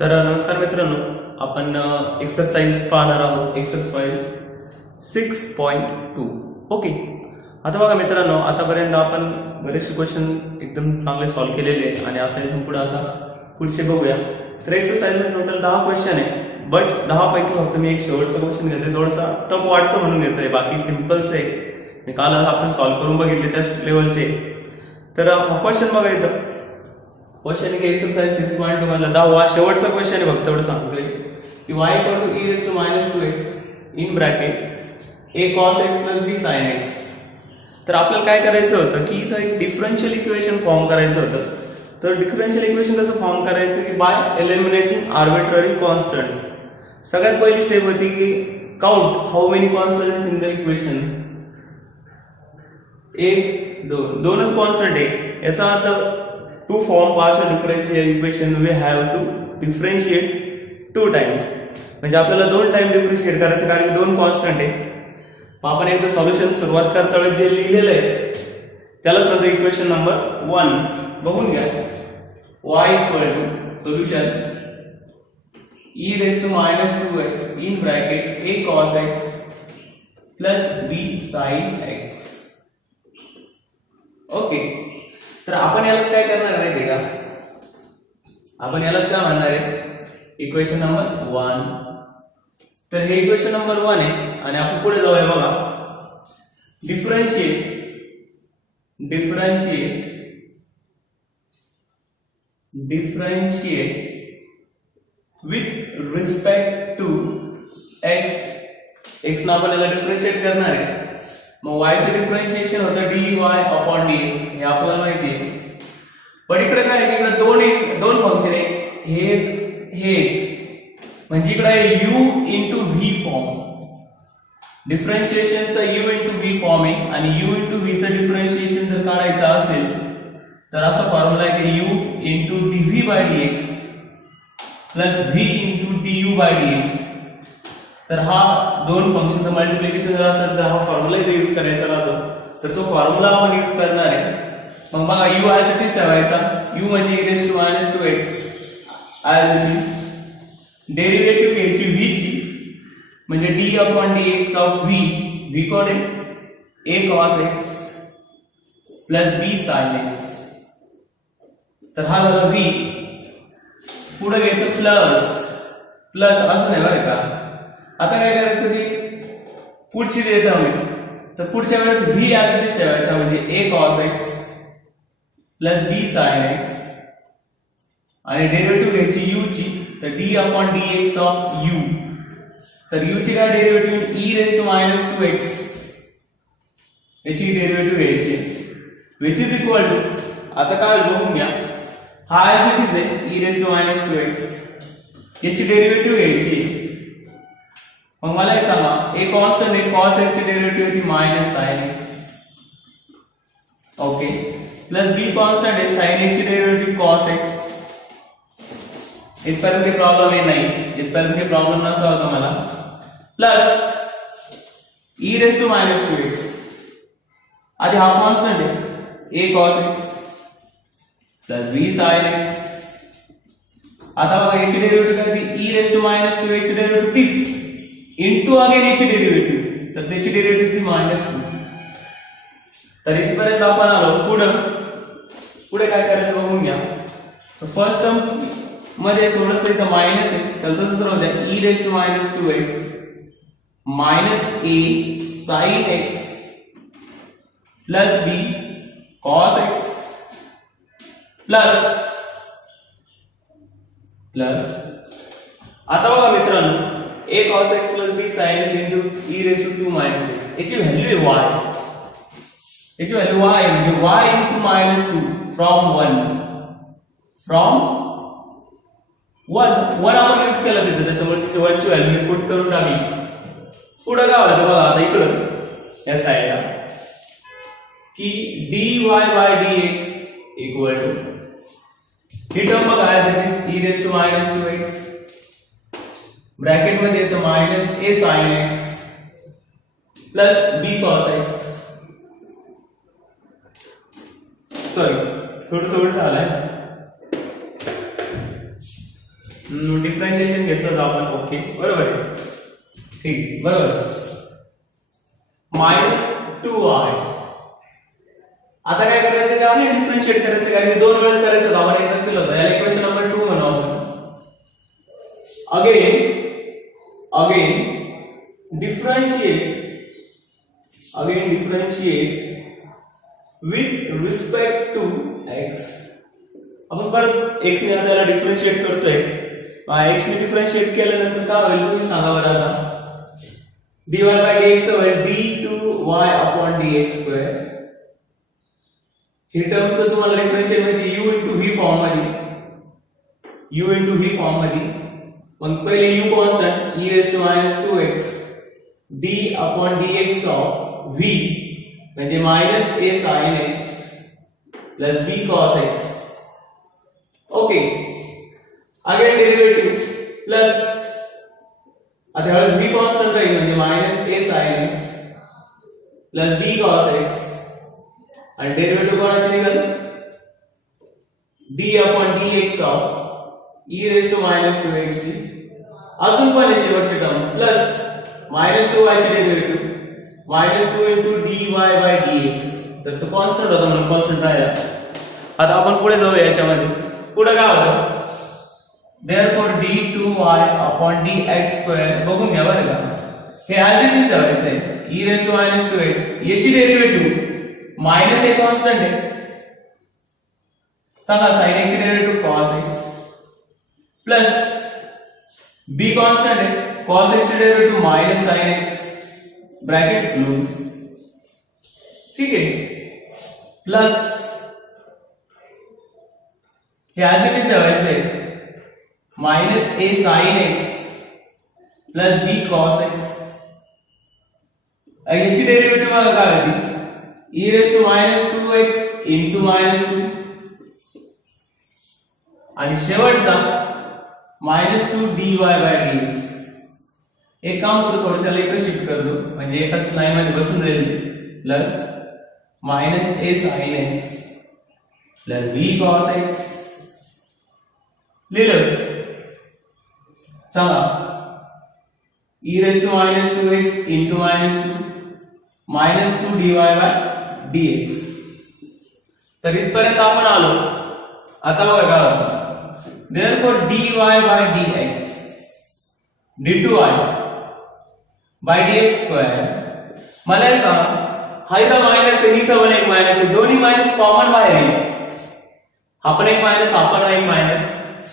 तर नमस्कार मित्रांनो, आपण एक्सरसाइज पाहणार आहोत. एक्सरसाइज 6.2. ओके. आता बघा मित्रांनो, आतापर्यंत आपण बरेचसे क्वेश्चन एकदम चांगले सॉल्व्ह केलेले आहे आणि आता इथून पुढे पुढचे बघूया. तर एक्सरसाइज मध्ये टोटल 10 क्वेश्चन आहे, बट 10 पैकी फक्त मी एक शेवटचा क्वेश्चन घेतोय. थोडासा टफ वाटतो म्हणून घेतोय, बाकी सिम्पल्स आहे. काल आपण सॉल्व्ह करून बघितले त्या लेवलचे. तर हा क्वेश्चन बघा इथं. क्वेश्चन की एक्सरसाइज 6.2 मधला 10वा शेवटचा क्वेश्चन आहे. फक्त एवढं सांगतोय की y = e - 2x in bracket a cos x + b sin x. तर आपल्याला काय करायचं होतं की इथं एक डिफरन्शियल इक्वेशन फॉर्म करायचं होतं. तर डिफरन्शियल इक्वेशन कसं फॉर्म करायचं की बाय एलिमिनेटिंग आर्बिट्ररी कॉन्स्टंट्स. सगळ्यात पहिली स्टेप होती की count how many constants in the equation. एक दोनच कॉन्स्टंट आहे. याचा अर्थ to form partial differential equation we have to differentiate 2 times. म्हणजे आपल्याला 2 टाइम डिफरन्शिएट करायचं, कारण की 2 कॉन्स्टंट आहे. आपण एकदा सॉल्युशन सुरुवात करता वेळेस जे लिहिलेलं आहे त्यालाच म्हणतो इक्वेशन नंबर 1. बघून घ्या. y solution e - 2x in bracket a cos x + b sin x. Okay. तर आपण यालाच काय करणार माहितीये का, आपण यालाच काय म्हणणार आहे, इक्वेशन नंबर 1. तर हे इक्वेशन नंबर 1 आहे आणि आपण पुढे जाऊया. बघा, differentiate with respect to x ना आपण याला डिफरन्शिएट करणार आहे. मग y चे डिफरन्शिएशन होतं dy/dx, हे आपल्याला माहिती आहे. पण इकडे काय आहे, इकडे दोन फंक्शन आहे. हे म्हणजे इकडे आहे u * v फॉर्म. डिफरन्शिएशनचा u * v फॉर्म आहे आणि u * v चं डिफरन्शिएशन जर काढायचं असेल तर असा फॉर्म्युला आहे की u * dv/dx + v * du/dx. तर हा दोन फंक्शनचं मल्टिप्लिकेशन जर असेल तर हा फॉर्म्युला इथे यूज करायचा राहतो. तर तो फॉर्म्युला आपण यूज करणार आहे. मग बघा, u ॲज इट इज ठेवायचा. u म्हणजे e - 2x as it is. Derivative घ्यायची v ची, म्हणजे d/dx ऑफ v कोण आहे, a cos x + b sin x. तर हा झाला v. पुढे घ्यायचं प्लस असं नाही बरं का. आता काय करायचं की पुढची टर्म आहे, तर पुढच्या वेळेस v ॲज इट इज ठेवायचा, म्हणजे a cos x + b sin x. आणि डेरिव्हेटिव्ह घ्यायची u ची, तर d/dx ऑफ u. तर u ची काय डेरिव्हेटिव्ह, e - 2x याची डेरिव्हेटिव्ह घ्यायची, विच इज इक्वल टू, आता काय बघून घ्या, हा ॲज इट इज आहे e - 2x, याची डेरिव्हेटिव्ह घ्यायची. मग मला हे सांगा, a कॉन्स्टंट आहे, cos x ची डेरिव्हेटिव्ह होती -sin x. Okay. Plus b constant आहे, sin x ची डेरिव्हेटिव्ह cos x. इथपर्यंत प्रॉब्लेम आहे नाही, इथपर्यंत प्रॉब्लेम नसावा तुम्हाला. प्लस e - 2x, आधी हा कॉन्स्टंट आहे a cos x + b sin x. आता बघा, याची डेरिव्हेटिव्ह काय होती, e - 2x ची डेरिव्हेटिव्ह तीच इंटू अगेन याची डेरिव्हेटिव्ह, तर त्याची डेरिव्हेटिव्ह ती -2. तर इथपर्यंत आपण आलो. पुढे काय करायचं बघून घ्या. तर फर्स्ट टर्म मध्ये थोडंसं इथं मायनस आहे, तर तसंच राहू द्या. e - 2x - a sin x + b cos x plus आता बघा मित्रांनो, a cos x + b sin x * e - 2 - x. याची व्हॅल्यू आहे y. याची व्हॅल्यू y आहे, म्हणजे y * -2 फ्रॉम 1 आपण यूज केला तिथे, त्याच्यामुळे तिथे 1 ची व्हॅल्यू इनपुट करून टाकली. पुढे काय होतं बघा, आता इकडं या साईडला की dy/dx इक्वल टू, ही टर्म बघा as it is e - 2x, bracket मध्ये येतं -a sin x + b cos x. Sorry, थोडंसं उलट आलंय. डिफरन्शिएशन घेतलं आपण. ओके बरोबर आहे. ठीक बरोबर. -2y. आता काय करायचं का आहे डिफरन्शिएट करायचं कारण की दोन वेळेस करायचं होतं आपण एकच केलं होतं. याला इक्वेशन नंबर 2 म्हणू आपण. Again differentiate with respect to x. आपण परत x ने आता याला डिफरन्शिएट करतोय. x ने डिफरन्शिएट केल्यानंतर काय होईल तुम्ही सांगा बरं आता. dy by dx होईल d2y/dx2. ही टर्म जर तुम्हाला डिफरन्शिएट मध्ये u into v फॉर्म मध्ये पण पहिले u constant e raised to -2x d/dx of v म्हणजे -a sin x plus b cos x. Okay again derivative plus आता यावेळेस b कॉन्स्टंट राहील म्हणजे -a sin x plus b cos x आणि derivative कोणाची निघाल d/dx of e raised to -2x ची अजून पण शेवटची टर्म प्लस -2y ची derivative -2 into dy by dx. तर तो कॉन्स्टंट होता म्हणून कॉन्स्टंट राहिला. आता आपण पुढे जाऊया याच्यामध्ये. पुढे काय होतं therefore d2y/dx2 बघून घ्या बरं का. हे ऍज इट इज ठेवायचं आहे. e raised to -2x याची डेरिव्हेटिव्ह मायनस एक कॉन्स्टंट आहे सांगा sin x ची derivative cos x plus b constant आहे cos x ची derivative -sin x bracket close. ठीक आहे प्लस हे ऍज इट इज ठेवायचं आहे -a sin x plus b cos x. याची डेरिव्हेटिव्ह बघा काय होती e raised to -2x into -2 आणि शेवटचा -2 dy by dx. एक काम करू थोडंसं इकडे शिफ्ट कर दो म्हणजे एकाच लाईन मध्ये बसून जाईल plus -a sin x plus b cos x लिहिलं सांगा e raised to -2x into -2 dy by dx. तर इथपर्यंत आपण आलो. आता बघा काय होतं therefore dy by dx d2y by dx square. मला एक सांग हा इथं मायनस आहे इथं पण एक मायनस आहे दोन्ही मायनस कॉमन बाहेर येईल. हा पण एक मायनस हा पण एक मायनस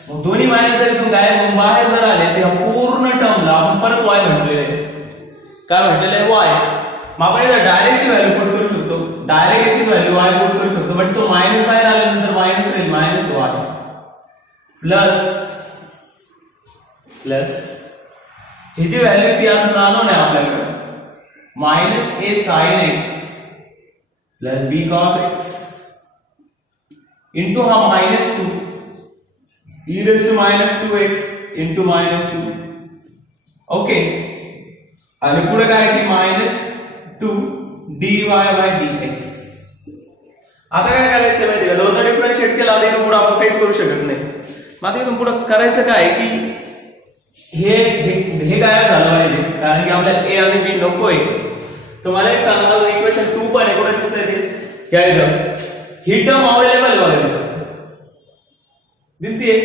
मग दोन्ही मायनस जर इथून गायब होऊन बाहेर जर आले तर पूर्ण टर्मला आपण परत y म्हटलेलं आहे. काय म्हटलेलं आहे y. मग आपण इथं डायरेक्ट व्हॅल्यू पुट करू शकतो. डायरेक्ट याची व्हॅल्यू y पुट करू शकतो बट तो मायनस बाहेर आल्यानंतर मायनस राहील -y प्लस ही जी व्हॅल्यू ती अजून आणून आहे आपल्याकडे -a sin x plus b cos x into हा -2 e raised to -2x into -2. Okay आणि पुढे काय की -2 dy by dx. आता काय करायचं माहिती का दोन डिफरन्शिएट केला तर पुढे आपण काहीच करू शकत नाही. मग इथून पुढे करायचं काय की हे गायब झालं पाहिजे कारण की आपल्याला a आणि b नकोय. तुम्हाला एक सांगा इक्वेशन 2 पण आहे कुठे दिसतंय ते या इथं ही टर्म अवेलेबल बघा तिथं दिसतीये.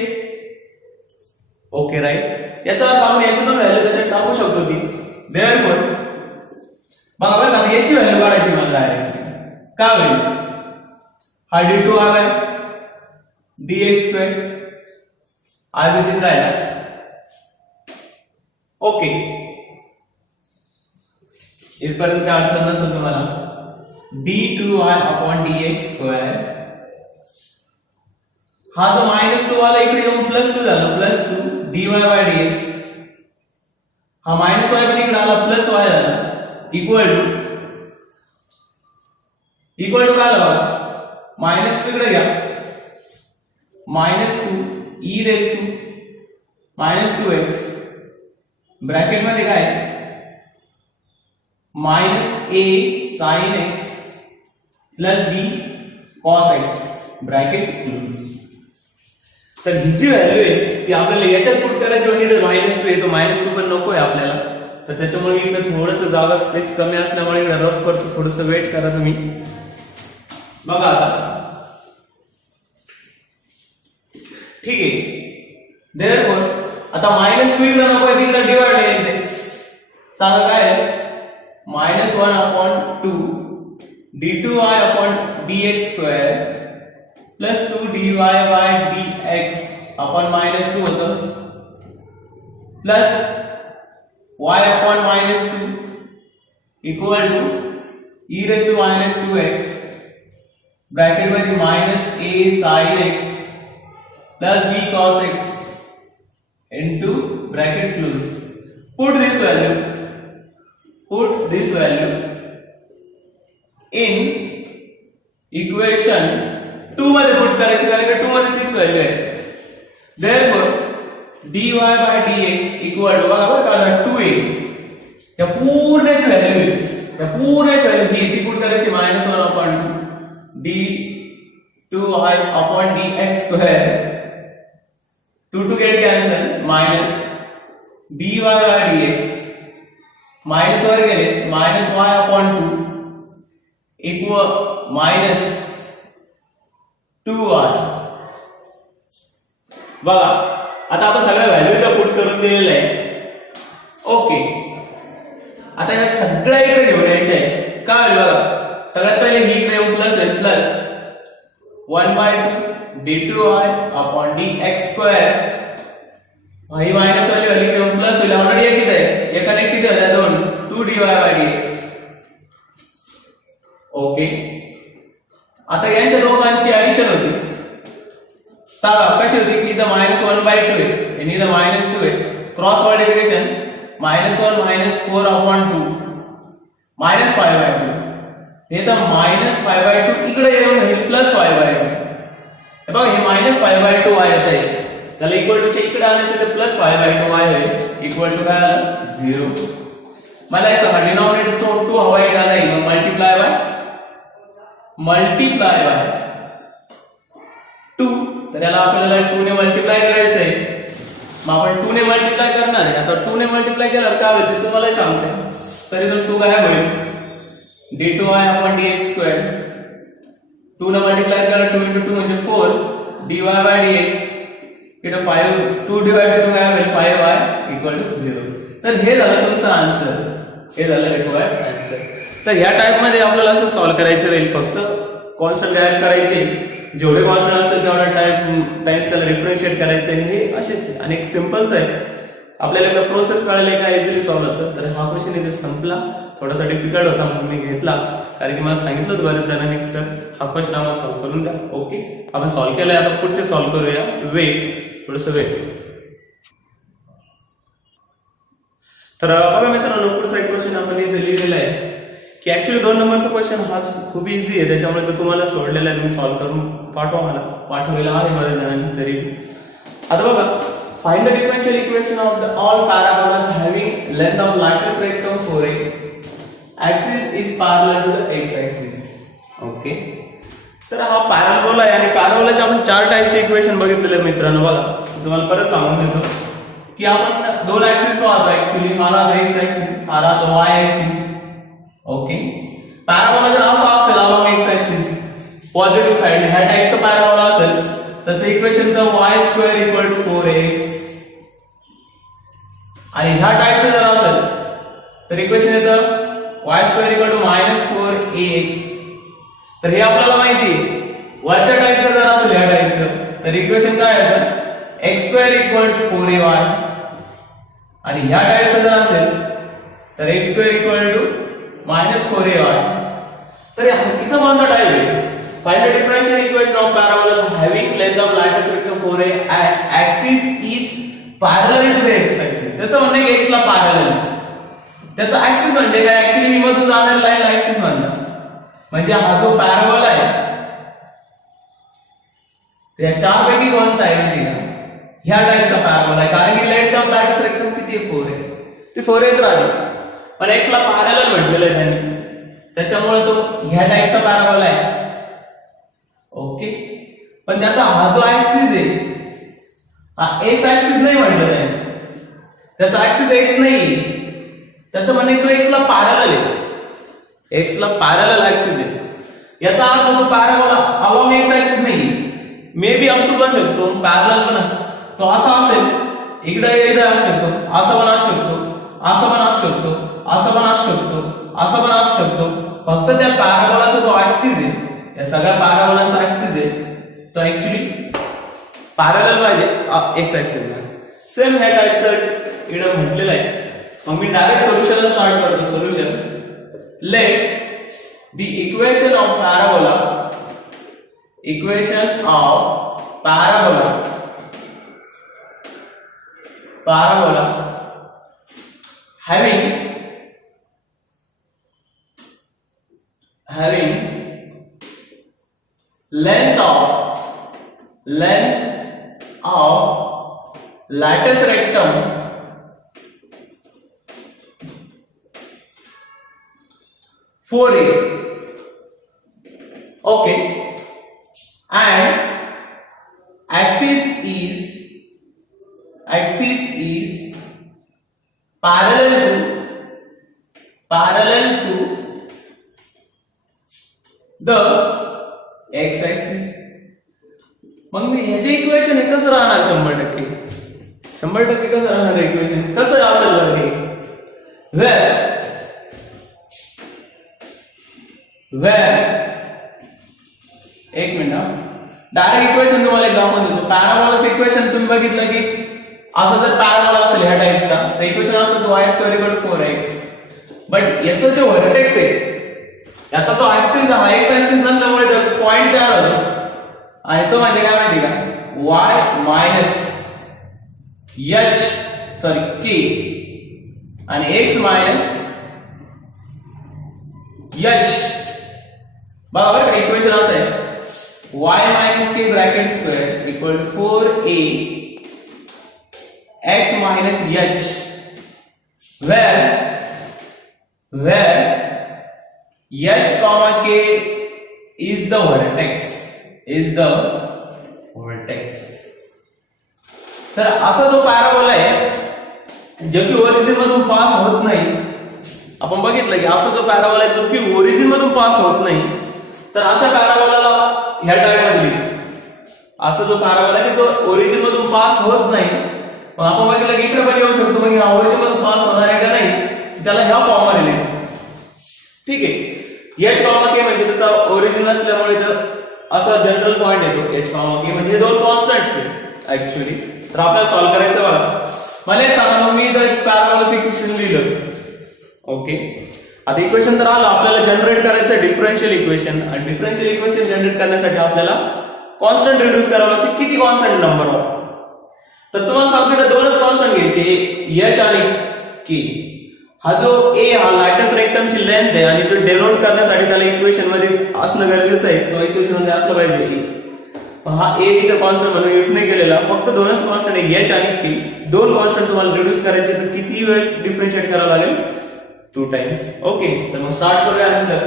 ओके राईट याचा अर्थ आपण याच्यातून व्हॅल्यू त्याच्यात टाकू शकतो ती देअरफॉर बघा बरं आता याची व्हॅल्यू काढायची मला डायरेक्टली काय होईल हा d2y by dx2 आज इट इज राहिला. ओके इथपर्यंत काय अडचण नसेल तुम्हाला d2y/dx2 हा जो -2 आला इकडे येऊन +2 झालं +2 dy by dx हा -y पण इकडे आला +y झाला इक्वल टू काय झालं -2 इकडे घ्या -2 e raised to -2x bracket मध्ये काय -a sin x plus b cos x bracket close. तर ही जी व्हॅल्यू आहे ती आपल्याला याच्यात पुट करायची म्हणजे -2 आहे, तो -2 पण नको आहे आपल्याला. तर त्याच्यामुळे इकडे थोडंसं जागा स्पेस कमी असल्यामुळे इकडे रफ करतो, थोडंसं वेट करा तुम्ही. बघा आता ठीक आहे. देअरफॉर आता -2 इकडे नको आहे, तिकडे डिवाइड आहे ते सांगा काय आहे -1/2 d2y/dx² प्लस 2dy/dx अपॉन -2 होतं plus y/-2 equal to e⁻²x bracket मध्ये -a sin x plus b cos x into bracket close. Put this value in equation 2 मध्ये पुट करायची, कारण की 2 मध्ये तीच व्हॅल्यू आहे. Therefore dy/dx इक्वल टू बघा बरं 2a त्या पूर्णची व्हॅल्यू ही ती पुट करायची -1/2 d2y/dx². 2 get cancel minus dy/dx minus वर गेले -y/2 equal minus 2y. बघा आता आपण सगळ्या व्हॅल्यूजला पुट करून दिलेलं आहे. ओके, आता या सगळ्या इकडे घेऊन यायचे आहे. काय बघा सगळ्यात पहिले ही इकडे येऊन प्लस आहे, प्लस 1/2 d2y/dx². ही मायनस वाली वाली किंवा प्लस होईल, ऑलरेडी एकच आहे, एकाने किती झाल्या 2 2dy/dx. ओके, आता यांच्या दोघांची ऍडिशन होती. सांगा कशी होती की इथं -1/2 आहे आणि इथं -2 आहे. Cross multiplication -1 -4/2 -5/2. हे तर -5/2 इकडे येऊन होईल +5/2. हे बघा हे -5/2 आहे येते, त्याला इक्वल टू च्या इकडे आणायचं तर +5/2 आहे इक्वल टू काय आलं 0. मला हे सांगा डिनॉमिनेटर तो 2 हवा आहे का नाही, मग मल्टिप्लाय बाय 2. तर याला आपल्याला 2 ने मल्टिप्लाय करायचं आहे, मग आपण 2 ने मल्टिप्लाय करणार आहे. आता 2 ने मल्टिप्लाय केल्यावर काय होईल ते तुम्हाला सांगते. तरी तर 2 काय होईल d2y/dx². 2 ने मल्टिप्लाय केला 2 × 2 म्हणजे 4 dy/dx. इकडे 5 2 डिवाइडेड 2 काय होईल 5y इक्वल टू 0. तर हे झालं तुमचं आन्सर, हे झालं रिक्वायर्ड आन्सर. तर ह्या टाइप मध्ये आपल्याला असं सॉल्व्ह करायचं राहील. फक्त कॉन्स्टंट गायब करायचे, जेवढे कॉन्स्टंट असेल तेवढा टाइम्स त्याला डिफरन्शिएट करायचं आहे. हे असेच आणि एक सिंपल्स आहे. आपल्याला एकदा प्रोसेस कळाली का इझिली सॉल्व्ह होतं. तर हा क्वेश्चन इथे संपला. थोडासा डिफिकल्ट होता म्हणून मी घेतला, कारण की मला सांगितलं होतं बऱ्याच जणांनी की सर हा क्वेश्चन आम्हाला सॉल्व्ह करून द्या. ओके, आपण सॉल्व्ह केलाय, आता पुढचे सॉल्व्ह करूया. वेट थोडंसं वेट. तर बघा मित्रांनो, पुढचा एक क्वेश्चन आपण इथे लिहिलेला आहे की ऍक्च्युअली 2 नंबरचा क्वेश्चन हा खूप इझी आहे, त्याच्यामुळे तो तुम्हाला सोडलेला आहे. तुम्ही सॉल्व्ह करून पाठवा, मला पाठवलेला आहे बऱ्याच जणांनी तरी. आता बघा, find the differential equation of the all parabolas having length of largest rectum 4a, axis is parallel to the X axis. Okay, तर हा पॅराबोला आहे आणि पॅराबोलाचे आपण 4 टाइपचे इक्वेशन बघितलेले मित्रांनो. बघा तुम्हाला परत सांगून देतो की आपण 2 ऍक्सिस पाहतो. ऍक्च्युअली हा राहतो एक्स ऍक्सिस, हा राहतो वाय ऍक्सिस. ओके, पॅराबोला जर असा असेल along x axis positive side, ह्या टाइपचा पॅराबोला असेल त्याचं इक्वेशन तर y² इक्वल टू 4x. आणि ह्या टाइपचं जर असेल तर इक्वेशन येतं y² इक्वल टू -4ax. तर हे आपल्याला माहिती आहे. वरच्या टाइपचं जर असेल ह्या टाइपचं तर इक्वेशन काय येतं x² इक्वल टू 4ay. आणि ह्या टाइपचं जर असेल तर x² इक्वल टू -4ay. तर इथं कोणता टाइप आहे? Find the differential equation of parabola having length of largest rectum 4a axis is parallel to the X axis. त्याचं म्हणणं की x ला पॅरलल. त्याचा ऍक्सिस म्हणजे काय? ऍक्च्युअली मधून जाणारी लाईन ऍक्सिस म्हणतात. म्हणजे हा जो पॅराबोला आहे त्या 4 पैकी कोणता आहे माहिती का? ह्या टाइपचा पॅराबोला आहे, कारण की लेंथ ऑफ लार्जेस्ट रेक्टम किती आहे 4 आहे. ती 4aच राहते, पण x ला पॅरलल म्हटलेलं आहे त्यांनी, त्याच्यामुळे तो ह्या टाइपचा पॅराबोला आहे. ओके, पण त्याचा हा जो ऍक्सिस आहे हा एक्स ऍक्सिस नाही म्हटलं त्याने, त्याचा ऍक्सिस एक्स नाही, त्याचं म्हणणे तो एक्स ला पॅरलल आहे, एक्स ला पॅरलल ऍक्सिस आहे. याचा अर्थ तो पॅराबोला अलॉंग एक्स ऍक्सिस नाही, मे बी असू पण शकतो, पॅरलल पण असतो. तो असा असेल, इकडे इकडे असू शकतो, असं पण असू शकतो, असं पण असू शकतो, असं पण असू शकतो, असं पण असू शकतो. फक्त त्या पॅराबोलाचा जो ऍक्सिस आहे, या सगळ्या पॅराबोलांचा ऍक्सिस आहे तो ऍक्च्युली पॅरलल पाहिजे एक्स ऍक्सिसला. सेम ह्या टाइपचं इकडे म्हटलेलं आहे. मग मी डायरेक्ट सोल्युशनला स्टार्ट करतो. Solution, let the equation of parabola having length of lattice rectum (4a), okay, and axis is parallel to the x-axis. मग मी ह्याचे इक्वेशन कसं राहणार? 100% कसं राहणार इक्वेशन? कसं असेल बरं हे? where एक मिनिट, डायरेक्ट इक्वेशन तुम्हाला एक दाखवून देतो. पॅराबोलाचं इक्वेशन तुम्ही बघितलं की असं जर पॅराबोला असेल ह्या टाइपचा तर इक्वेशन असतं y² = 4x. बट याचं जे व्हर्टेक्स आहे, याचा तो ऍक्सिस हा एक्स ऍक्सिस नसल्यामुळे तो पॉइंट तयार होतो आणि तो म्हणजे काय माहिती का? k आणि x h. बरोबर, इक्वेशन असं आहे y - k bracket square equal to 4a x - h, where h, k is the vertex. तर असा जो पॅराबोला आहे जो की ओरिजिन मधून पास होत नाही, आपण बघितलं की असा जो पॅराबोला आहे जो की ओरिजिन मधून पास होत नाही, तर अशा पॅराबोलाला ह्या टाइप मध्ये असा जो पॅराबोला आहे की जो ओरिजिन मधून पास होत नाही, मग आपण बघितलं की इकडे पण येऊ शकतो, मग हा ओरिजिन मधून पास होणार आहे का नाही त्याला ह्या फॉर्म मध्ये लिहितो. ठीक आहे, h, k म्हणजे त्याचा ओरिजिन असल्यामुळे तर असा जनरल पॉइंट येतो h, k म्हणजे दोन कॉन्स्टंट्स आहेत ऍक्च्युअली. तर आपल्याला सॉल्व्ह करायचं बघा. मला एक सांगा, मग मी इथं पॅराबोलाचं इक्वेशन लिहिलं. ओके, आता इक्वेशन तर आलं, आपल्याला जनरेट करायचं डिफरन्शियल इक्वेशन. आणि डिफरन्शियल इक्वेशन जनरेट करण्यासाठी आपल्याला कॉन्स्टंट रिड्यूस करावं लागते. किती कॉन्स्टंट नंबर ऑफ? तर तुम्हाला सांगतो दोनच कॉन्स्टंट घ्यायचे, h आणि k. हा जो a हा लॅटिस रेक्टमची लेंथ आहे आणि तो डेनोट करण्यासाठी त्याला इक्वेशन मध्ये असणं गरजेचं आहे, तो इक्वेशन मध्ये असलं पाहिजे. पण हा a इथे कॉन्स्टंट म्हणून यूज नाही केलेला, फक्त दोनच कॉन्स्टंट आहे h आणि k. दोन कॉन्स्टंट तुम्हाला रिड्यूस करायचे तर किती वेळेस डिफरन्शिएट करावं लागेल? 2 टाइम्स. ओके, तर मग स्टार्ट करूया आन्सर.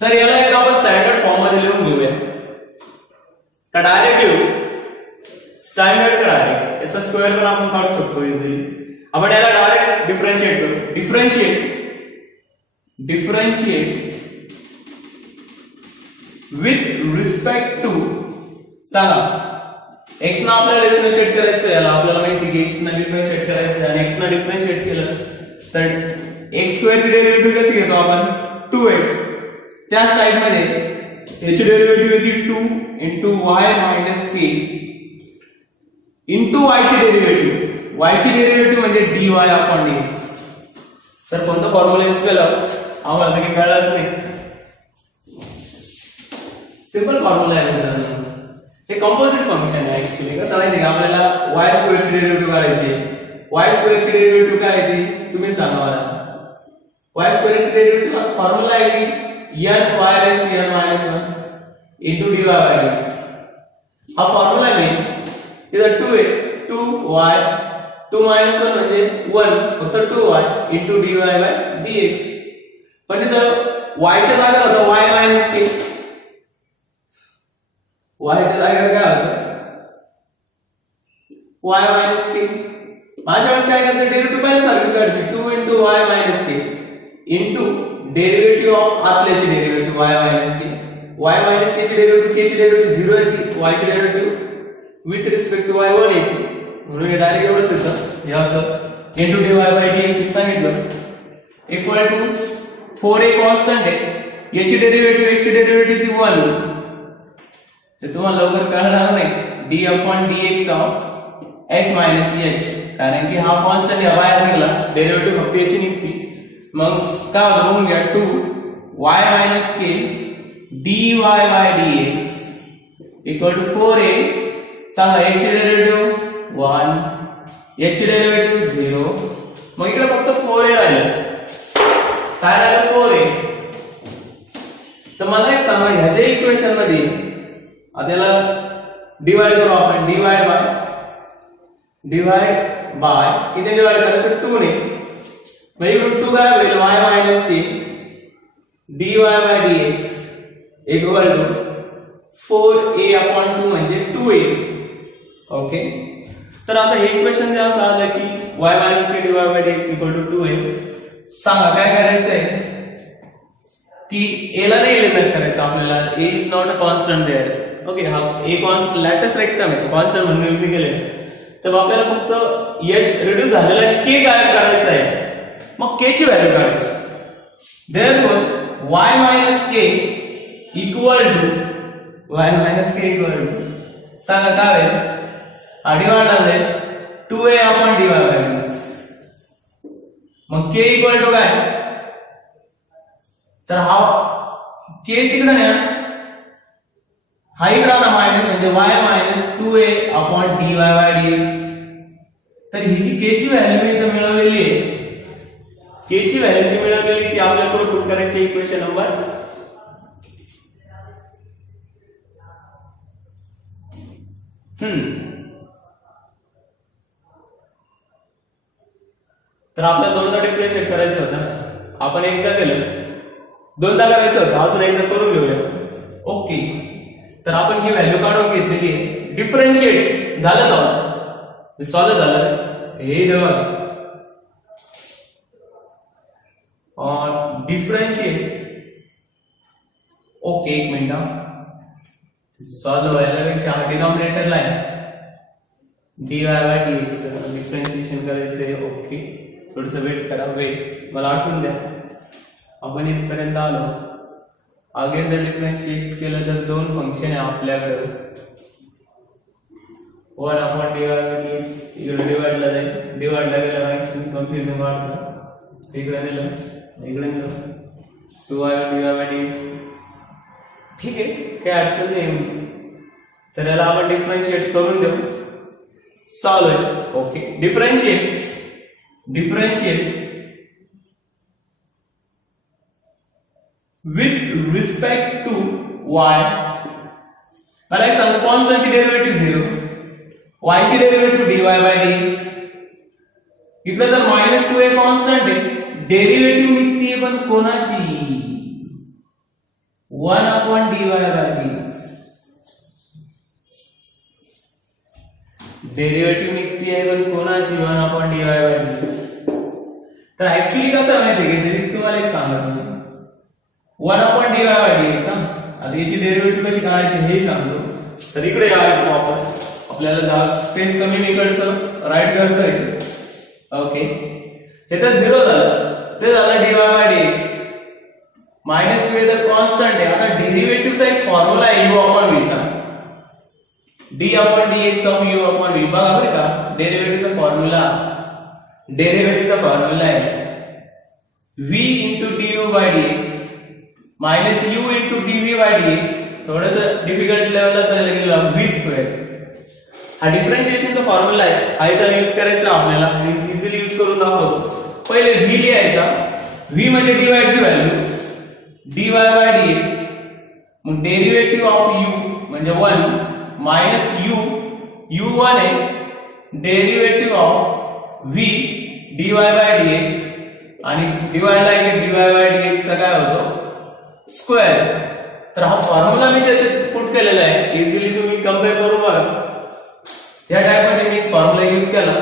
तर याला एक आपण स्टँडर्ड फॉर्म मध्ये लिहून घेऊया का डायरेक्ट लिहू? स्टँडर्ड का डायरेक्ट? याचा स्क्वेअर पण आपण काढू शकतो इझिली. आपण याला डायरेक्ट डिफरन्शिएट करू. डिफरन्शिएट विथ रिस्पेक्ट टू, सांगा x ना आपल्याला डिफरन्शिएट करायचं, याला आपल्याला माहिती की x ना डिफरन्शिएट करायचं आणि x ना डिफरन्शिएट केलं तर x² ची डेरिव्हेटिव्ह कशी घेतो आपण? 2x. त्याच टाइप मध्ये याची डेरिव्हेटिव्ह येते 2 into y - k into y ची डेरिव्हेटिव्ह. y ची डेरिव्हेटिव्ह म्हणजे dy/dx. सर कोणता फॉर्म्युला यूज केला आम्हाला तर काही कळलंच नाही. सिंपल फॉर्म्युला आहे मित्रांनो, हे कंपोजिट फंक्शन आहे ऍक्च्युअली. कसं माहिती का, आपल्याला y² ची डेरिव्हेटिव्ह काढायची. y² ची डेरिव्हेटिव्ह काय आहे ती तुम्ही सांगा मला. y² ची डेरिव्हेटिव्ह फॉर्म्युला आहे की n(y)(n-1) into dy/dx. हा फॉर्म्युला आहे. इथं 2 आहे, 2y 2 - 1 म्हणजे 1, फक्त 2y into dy/dx. पण इथं y च्या जागेवर होता y - k. वायच्या जागेवर काय होतं y मायनस के. माझ्या वेळेस काय करायचं डेरिव्हेटिव्ह पहिल्या सारखीच काढायची 2 into y minus k into derivative of आतल्याची derivative y minus k. y minus k ची डेरिव्हेटिव्ह k ची डेरिव्हेटिव्ह 0 येते, y ची derivative with respect to y 1 येते. म्हणून हे डायरेक्ट एवढंच येतं हे असं into dy by dx मी सांगितलं इक्वल टू 4a कॉन्स्टंट आहे, याची डेरिव्हेटिव्ह x ची डेरिव्हेटिव्ह ती 1. तर तुम्हाला लवकर कळणार नाही d upon dx of x minus h, कारण की हा कॉन्स्टंट या बाहेर निघाला, डेरिव्हेटिव्ह फक्त याची निघती. मग काय होतं बघून घ्या 2y minus k dy by dx equal to 4a. सांगा x ची डेरिव्हेटिव्ह 1, h ची डेरिव्हेटिव्ह 0. मग इकडे फक्त 4a राहिलं. काय राहिलं 4a. तर मला एक सांगा ह्याच्या इक्वेशन मध्ये त्याला डिवाइड करू आपण. डिवाइड बाय किती डिवाइड करायचं 2 ने. मग इकडून 2 काय होईल y minus k dy by dx equal to 4a upon 2 म्हणजे 2a. ओके. तर आता हे इक्वेशन जे असं आलं की y minus k dy by dx equal to 2a. सांगा काय करायचंय की a ला नाही एलिमिनेट करायचं आपल्याला. a is not a constant there. Okay. हा a कॉन्स्टंट लॅटिस रेक्टम आहे, कॉन्स्टंट म्हणून यूज केले. तर आपल्याला फक्त h रिड्यूस झालेला k गायब करायचा आहे. मग k ची व्हॅल्यू काढायची. Therefore y minus k equal to सांगा काय होईल डिवाइड झाले 2a upon dy by dx. मग k इक्वल टू काय, तर हा k तिकडे नाही, हा इकडे ना मायनस म्हणजे y minus 2a upon dy by dx. तर ही जी k ची व्हॅल्यू मी इथे मिळवलेली आहे, k ची व्हॅल्यू जी मिळवलेली ती आपल्याला पुट करायची इक्वेशन नंबर 1. तर आपल्याला दोनदा डिफरन्शिएट करायचं होतं. आपण एकदा केलं, दोनदा करायचं होतं, अजून एकदा करून घेऊया. ओके. तर आपण ही व्हॅल्यू काढून घेतलेली आहे. डिफरन्शिएट झालं, सॉल्व झालं. हे देवा डिफरन्शिएट. ओके एक मिनिट. सॉल्व व्हायला पेक्षा डिनॉमिनेटरला आहे dy by dx डिफरन्शिएशन करायचंय. ओके. थोडस वेट करा. वेट मला आठवून द्या. आपण इथपर्यंत आलो. अगेन जर डिफरन्शिएट केलं तर दोन फंक्शन आहे आपल्याकडे. 1 upon dy by dx इकडे डिवाइडला जाईल. डिवाइडला गेलं आणखी कन्फ्युजन वाढतं. इकडे नेलं, इकडे नेलं 2y dy by dx. ठीक आहे, काही अडचण नाही एवढी. तर याला आपण डिफरन्शिएट करून देऊ. सॉल्व आहे. Okay. Differentiate with respect to y. मला एक सांग कॉन्स्टंट ची डेरिव्हेटिव्ह 0, y ची डेरिव्हेटिव्ह dy by dx. इकडे तर -2a कॉन्स्टंट आहे, डेरिव्हेटिव्ह निघतीये पण कोणाची 1 upon dy by dx. डेरिव्हेटिव्ह निघतीये पण कोणाची 1 upon dy by dx. तर ऍक्च्युअली कसं माहिती आहे की तुम्हाला एक सांगतो 1 upon dy by dx. आता याची डेरिव्हेटिव्ह कशी काढायची हे सांगतो. तर इकडे यायचं वापस, आपल्याला स्पेस कमी इकडचं राईट करता येईल. ओके. हे तर 0 झालं, ते झालं dy by dx. -2a तर कॉन्स्टंट आहे. आता डेरिव्हेटिव्हचा एक फॉर्म्युला आहे u upon v चा. d upon dx of u upon v. बघा बरं का, डेरिव्हेटिव्हचा फॉर्म्युला आहे v into du by dx minus u into dv by dx. थोडंसं डिफिकल्ट लेवलला चाललं गेलं v स्क्वेअर. हा डिफरन्शिएशनचा फॉर्म्युला आहे, हा इथं यूज करायचा आपल्याला. इझिली यूज करून दाखवतो. पहिले v लिहायचा. v म्हणजे डिवाइडची व्हॅल्यू dy by dx. मग डेरिव्हेटिव्ह ऑफ u म्हणजे 1 मायनस u 1 आहे, derivative of v dy by dx आणि डिवाइड ला dy by dx चा काय होतो स्क्वेअर. तर हा फॉर्म्युला मी त्याच्यात पुट केलेला आहे, इझिली तुम्ही कम्पेअर करू बघा. या टाइप मध्ये मी फॉर्म्युला यूज केला.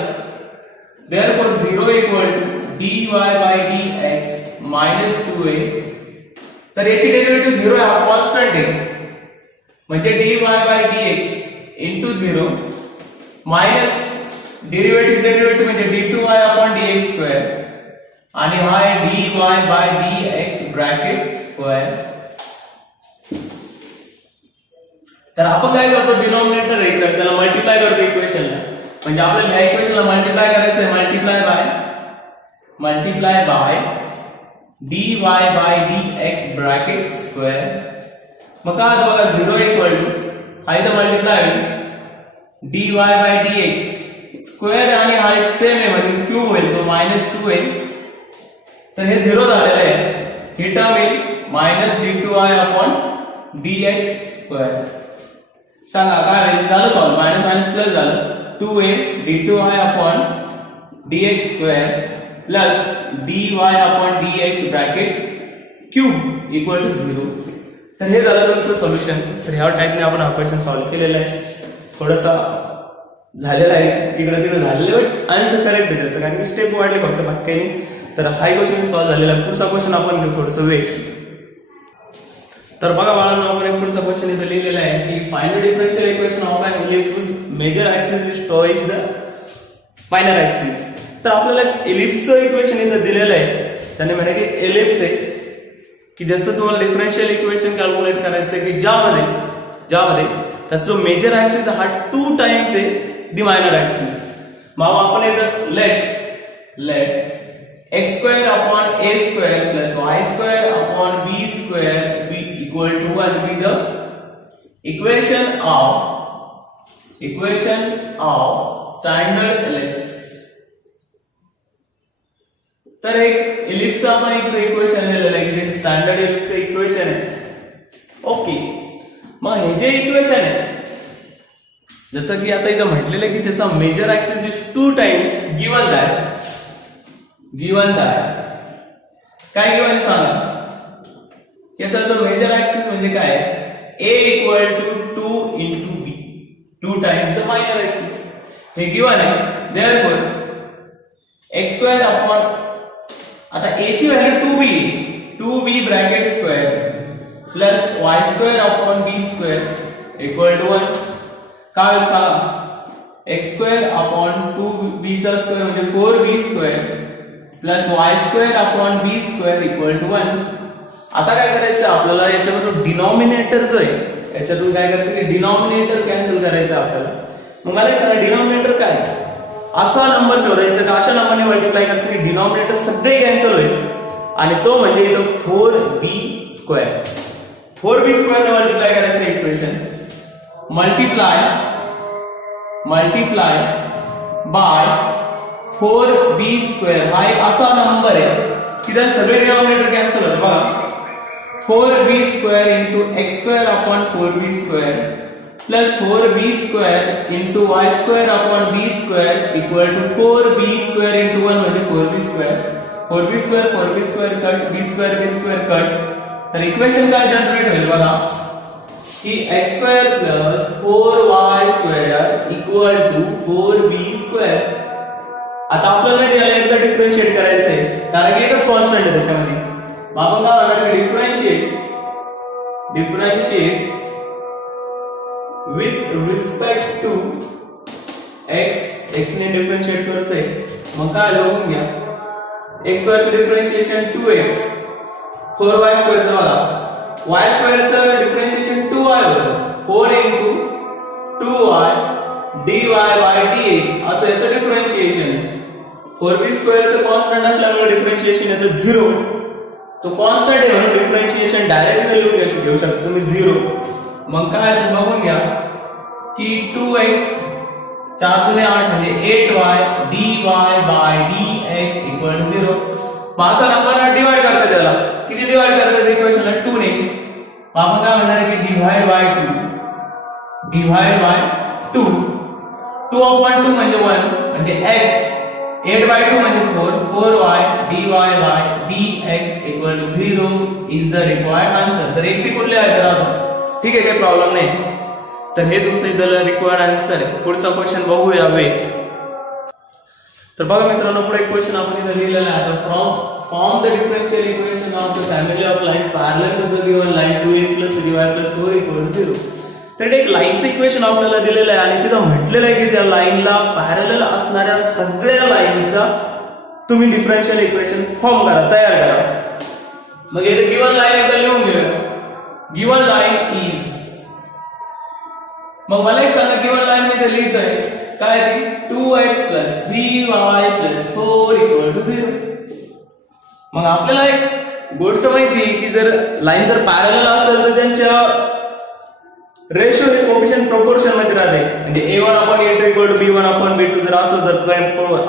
Therefore 0 equal to dy by dx minus 2a. तर याची डेरिव्हेटिव्ह 0 आहे, हा कॉन्स्टंट आहे, म्हणजे dy by dx into 0 minus derivative म्हणजे d2y अपॉन dx स्क्वेअर आणि हा आहे dy by dx bracket square. तर आपण काय करतो, डिनॉमिनेटर आहे तर त्याला मल्टिप्लाय करतो इक्वेशनला. म्हणजे आपल्याला ह्या इक्वेशनला मल्टिप्लाय करायचं आहे, multiply by dy by dx bracket square. मग काय होतं बघा, 0 इक्वल टू हा इथं मल्टिप्लाय होईल dy बाय dx स्क्वेअर आणि हा एक सेम आहे म्हणजे क्यूब होईल, तो -2 होईल. तर हे 0 झालेलं आहे. ही टर्म येईल minus d2y upon dx square. सांगा काय होईल, झालं सॉल्व, मायनस मायनस प्लस झालं, 2a d2y upon dx square plus dy upon dx bracket cube equal to 0. तर हे झालं तुमचं सोल्युशन. तर ह्या टाइपने आपण हा क्वेश्चन सॉल्व्ह केलेला आहे. थोडासा झालेला आहे, इकडे तिकडे झालेलं बट आन्सर करेक्ट आहे त्याचं, कारण की स्टेप वाढले फक्त बाकी काही नाही. तर हा क्वेश्चन सॉल्व्ह झालेला आहे. पुढचा क्वेश्चन आपण घेऊ थोडंसं वेट. तर बघा बाळांनो, आपण एक पुढचा क्वेश्चन इथं लिहिलेला आहे की find the differential equation of an ellipse whose major axis is twice the minor axis. तर आपल्याला इलिप्सचं इक्वेशन इथं दिलेलं आहे, त्याने म्हणे की इलिप्स आहे की ज्याचं तुम्हाला डिफरन्शियल इक्वेशन कॅल्क्युलेट करायचं आहे की ज्यामध्ये त्याचा जो मेजर ऍक्सिस हा 2 टाइम्स आहे द मायनर ऍक्सिस. मग आपण इथं late x square upon a square plus y square upon b square be equal to 1 be the equation of standard ellipse. तर एक इलिप्सचं आपण एक इक्वेशन लिहिलेलं आहे की जे स्टँडर्ड इलिप्सचं इक्वेशन आहे. ओके, मग हे जे इक्वेशन आहे जसं की आता इथं म्हटलेलं आहे की त्याचा major axis is 2 times given that काय गिवन सांगा, याचा जो मेजर ऍक्सिस म्हणजे काय, a equal to 2 into b, 2 times the minor axis. हे गिवन आहे. देअरफॉर x स्क्वेअर अपॉन, आता a ची value 2b bracket square plus y square upon b square equal to 1. काय होईल सांगा, x स्क्वेअर अपॉन 2b चा square म्हणजे 4b square plus y square upon b square equal to 1. आता काय करायचं आपल्याला, याच्यामधून डिनॉमिनेटर जो आहे याच्यातून काय करायचं की डिनॉमिनेटर कॅन्सल करायचं आपल्याला. मग मला सांगा डिनॉमिनेटर काय, असा नंबर शोधायचा का अशा नंबरने मल्टिप्लाय करायचं की डिनॉमिनेटर सगळे कॅन्सल होईल, आणि तो म्हणजे इथं 4b स्क्वेअर. 4b स्क्वेअर ने मल्टिप्लाय करायचं equation. Multiply by 4b square हा एक असा नंबर आहे की त्यात सगळे डिनॉमिनेटर कॅन्सल होते बघा. 4b square into x square upon 4b square plus 4b square into y square upon b square equal to 4b square into 1 म्हणजे 4b square. 4b square cut, b square cut. तर equation काय generate होईल बघा की x square plus 4y square equal to 4b square. आता आपल्याला याला एकदा डिफरन्शिएट करायचं आहे कारण की एकच कॉन्स्टंट आहे त्याच्यामध्ये. मग आपण काय म्हणणार की differentiate with respect to x ने डिफरन्शिएट करतोय. मग काय बघून घ्या, x स्क्वेअरचं डिफरन्शिएशन 2x, 4y स्क्वेअरचं बघा, y स्क्वेअरचं डिफरन्शिएशन 2y होतं, 4 into 2y dy by dx असं याचं डिफरन्शिएशन आहे. 4b स्क्वेअरचं कॉन्स्टंट असल्यामुळे डिफरन्शिएशन येतं 0. तो कॉन्स्टंट आहे म्हणून डिफरन्शिएशन डायरेक्ट व्हॅल्यू घेऊ शकता तुम्ही 0. मग काय बघून घ्या की 2x 4 गुणे 8 म्हणजे 8y dy by dx equal to 0. मग असा नंबर डिवाइड करता त्याला किती डिवाइड करता इक्वेशनला 2 ने. मग आपण काय म्हणणार की डिवाइड बाय 2 2 upon 2 म्हणजे 1 म्हणजे x 8/2 म्हणजे 4y dy by dx equal to 0 is the required answer. तर x इक्वल लिहायचं राहतो. ठीक आहे, काही प्रॉब्लेम नाही. तर हे तुमचं इथलं रिक्वायर्ड आन्सर आहे. पुढचा क्वेश्चन बघूया वे. तर बघा मित्रांनो, पुढे एक क्वेश्चन आपण इथे लिहिलेला आहे. तर form the differential equation of the family of lines parallel to the given line 2x + 3y + 4 = 0. तर एक लाईनचं इक्वेशन आपल्याला दिलेलं आहे आणि तिथं म्हटलेलं आहे की त्या लाईनला पॅरलल असणाऱ्या सगळ्या लाईनचा तुम्ही डिफरन्शियल इक्वेशन फॉर्म करा, तयार करा. मग इथे गिवन लाईन एकदा लिहून घेऊया. गिवन लाईन इज, मग मला एक सांगा, गिवन लाईन मध्ये लिहित आहे काय ती 2x + 3y + 4 = 0. मग आपल्याला एक गोष्ट माहिती आहे की जर लाईन जर पॅरलल असेल तर त्यांच्या रेशो हे कोएफिशिएंट प्रोपोर्शन मध्ये राहते. म्हणजे a1/a2 = b1/b2 जर असलं, जर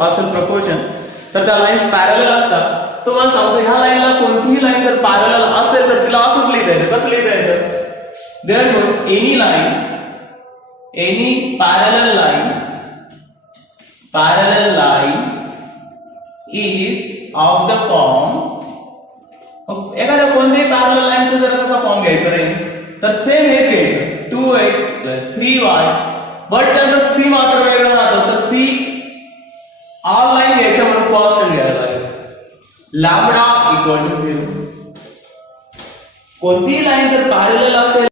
असेल प्रपोर्शन, तर त्या लाईन्स पॅरलल असतात. तुम्हाला सांगतो, ह्या लाईनला कोणतीही लाईन जर पॅरलल असेल तर तिला असंच लिहिता येतं. कसं लिहिता येतं? Therefore any line, any parallel line is of the form. एखाद्या कोणत्याही पॅरलल लाईनचा जर कसा फॉर्म घ्यायचा रे, तर सेम हेच घ्यायचं 2x + 3y, बट त्याचा c मात्र वेगळा राहतो. तर c ऑल लाईन घ्यायच्या म्हणून कॉन्स्टंट घ्यायला लागेल. लॅम्बडा = 0. कोणतीही लाईन जर पॅरलल असेल